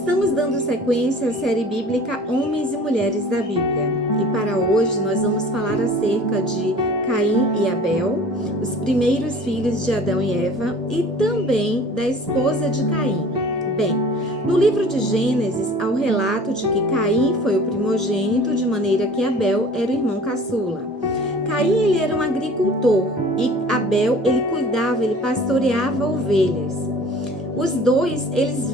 Estamos dando sequência à série bíblica Homens e Mulheres da Bíblia. E para hoje nós vamos falar acerca de Caim e Abel, os primeiros filhos de Adão e Eva, e também da esposa de Caim. Bem, no livro de Gênesis há o relato de que Caim foi o primogênito, de maneira que Abel era o irmão caçula. Caim ele era um agricultor e Abel ele pastoreava ovelhas. Os dois, eles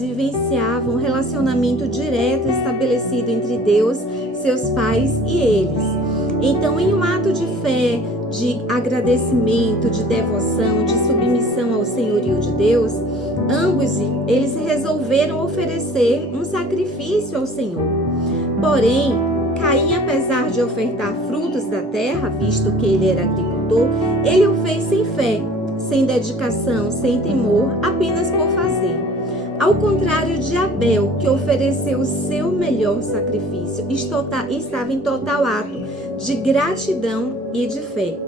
vivenciavam um relacionamento direto estabelecido entre Deus, seus pais e eles. Então, em um ato de fé, de agradecimento, de devoção, de submissão ao senhorio de Deus, ambos eles resolveram oferecer um sacrifício ao Senhor. Porém, Caim, apesar de ofertar frutos da terra, visto que ele era agricultor, ele o fez sem fé, sem dedicação, sem temor, apenas por fazer. Ao contrário de Abel, que ofereceu o seu melhor sacrifício, estava em total ato de gratidão e de fé.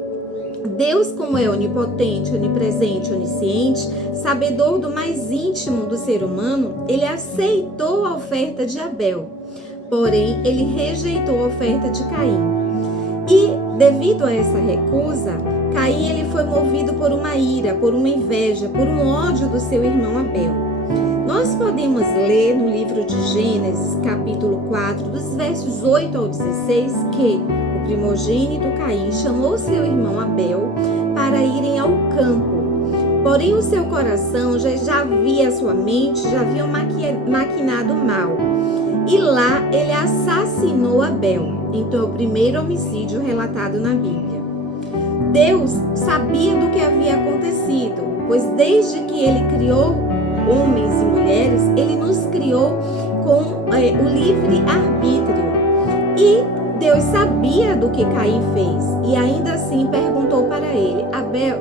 Deus, como é onipotente, onipresente, onisciente, sabedor do mais íntimo do ser humano, ele aceitou a oferta de Abel, porém ele rejeitou a oferta de Caim. E, devido a essa recusa, Caim ele foi movido por uma ira, por uma inveja, por um ódio do seu irmão Abel. Nós podemos ler no livro de Gênesis, capítulo 4, dos versos 8 ao 16, que o primogênito Caim chamou seu irmão Abel para irem ao campo. Porém, o seu coração já havia, sua mente já havia maquinado mal. E lá ele assassinou Abel. Então, é o primeiro homicídio relatado na Bíblia. Deus sabia do que havia acontecido, pois desde que ele criou homens e mulheres, ele nos criou com o livre-arbítrio. E Deus sabia do que Caim fez, e ainda assim perguntou para ele: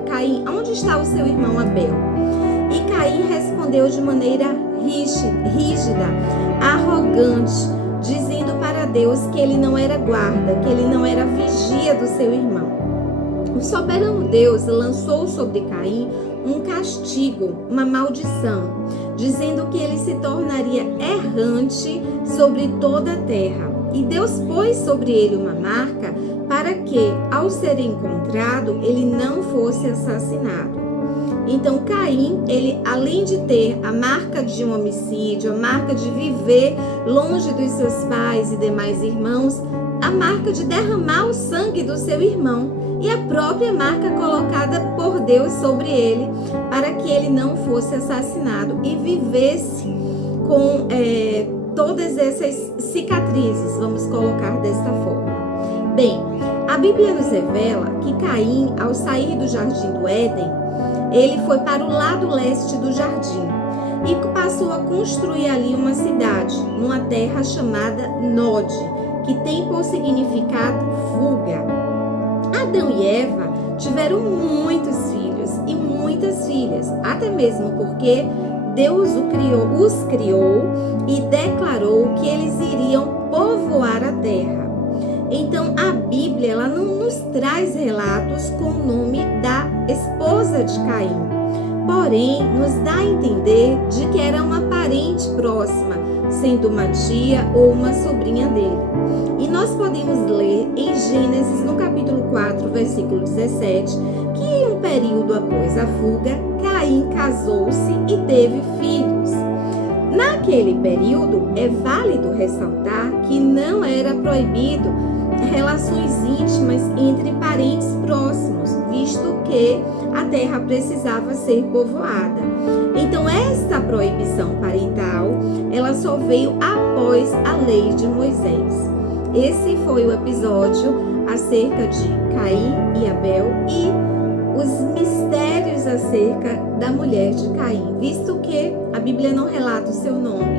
Caim, onde está o seu irmão Abel? E Caim respondeu de maneira rígida, arrogante, dizendo para Deus que ele não era guarda, que ele não era vigia do seu irmão. O soberano Deus lançou sobre Caim um castigo, uma maldição, dizendo que ele se tornaria errante sobre toda a terra. E Deus pôs sobre ele uma marca para que, ao ser encontrado, ele não fosse assassinado. Então Caim, ele além de ter a marca de um homicídio, a marca de viver longe dos seus pais e demais irmãos, a marca de derramar o sangue do seu irmão e a própria marca colocada por Deus sobre ele para que ele não fosse assassinado e vivesse com todas essas cicatrizes, vamos colocar desta forma. Bem, a Bíblia nos revela que Caim, ao sair do jardim do Éden, ele foi para o lado leste do jardim e passou a construir ali uma cidade, numa terra chamada Nod, que tem por significado fuga. Adão e Eva tiveram muitos filhos e muitas filhas, até mesmo porque Deus os criou e declarou que eles iriam povoar a terra. Então a Bíblia ela não nos traz relatos com o nome da esposa de Caim, porém nos dá a entender de que era uma parente próxima, sendo uma tia ou uma sobrinha dele. E nós podemos ler em Gênesis, no capítulo 4, versículo 17, que em um período após a fuga, Caim casou-se e teve filhos. Naquele período, é válido ressaltar que não era proibido relações íntimas entre parentes próximos, visto que a terra precisava ser povoada. Então, esta proibição parental, ela só veio após a lei de Moisés. Esse foi o episódio acerca de Caim e Abel e os mistérios acerca da mulher de Caim, visto que a Bíblia não relata o seu nome,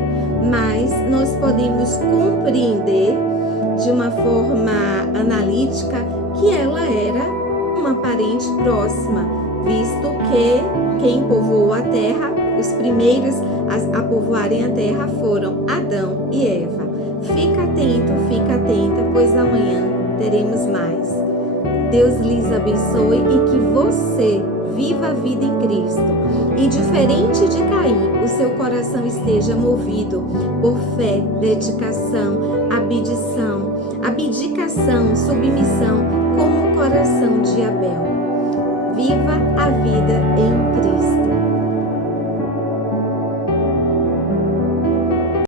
mas nós podemos compreender de uma forma analítica que ela era uma parente próxima, visto que quem povoou a terra, os primeiros a povoarem a terra foram Adão e Eva. Fica atenta, pois amanhã teremos mais. Deus lhes abençoe e que você viva a vida em Cristo. E diferente de Caim, o seu coração esteja movido por fé, dedicação, abdicação, submissão, como o coração de Abel. Viva a vida